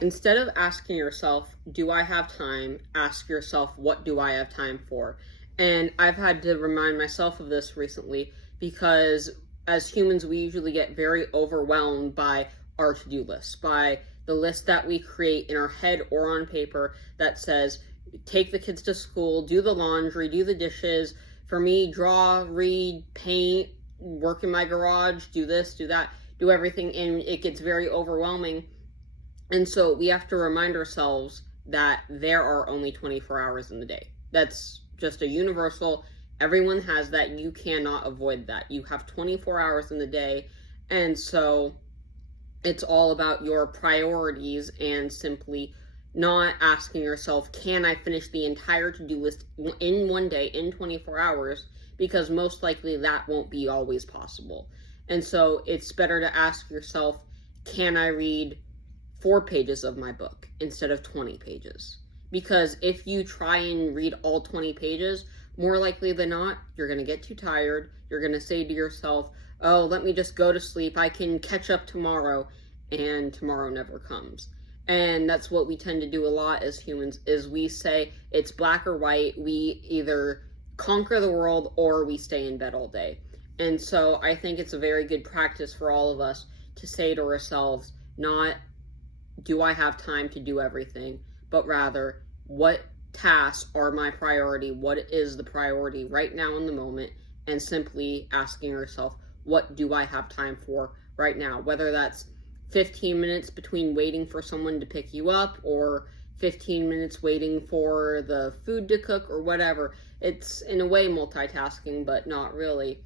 Instead of asking yourself, do I have time? Ask yourself, what do I have time for? And I've had to remind myself of this recently because as humans, we usually get very overwhelmed by our to-do list, by the list that we create in our head or on paper that says, take the kids to school, do the laundry, do the dishes. For me, draw, read, paint, work in my garage, do this, do that, do everything. And it gets very overwhelming. And so we have to remind ourselves that there are only 24 hours in the day. That's just a universal. Everyone has that. You cannot avoid that. You have 24 hours in the day. And so it's all about your priorities and simply not asking yourself, can I finish the entire to-do list in one day, in 24 hours? Because most likely that won't be always possible. And so it's better to ask yourself, can I read 4 pages of my book instead of 20 pages? Because if you try and read all 20 pages, more likely than not, you're going to get too tired. You're going to say to yourself, oh, let me just go to sleep. I can catch up tomorrow. And tomorrow never comes. And that's what we tend to do a lot as humans, is we say it's black or white. We either conquer the world or we stay in bed all day. And so I think it's a very good practice for all of us to say to ourselves, not, do I have time to do everything, but rather, what tasks are my priority? What is the priority right now in the moment? And simply asking yourself, what do I have time for right now? Whether that's 15 minutes between waiting for someone to pick you up, or 15 minutes waiting for the food to cook, or whatever. It's in a way multitasking, but not really.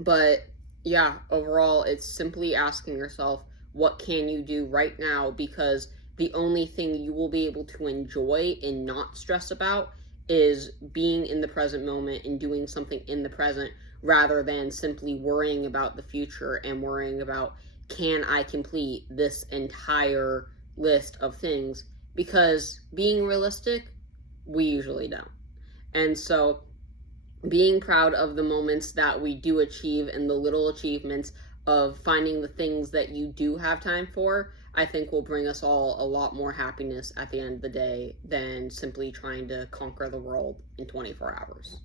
But yeah, overall, it's simply asking yourself, what can you do right now? Because the only thing you will be able to enjoy and not stress about is being in the present moment and doing something in the present, rather than simply worrying about the future and worrying about, can I complete this entire list of things? Because being realistic, we usually don't. And so being proud of the moments that we do achieve and the little achievements of finding the things that you do have time for, I think will bring us all a lot more happiness at the end of the day than simply trying to conquer the world in 24 hours.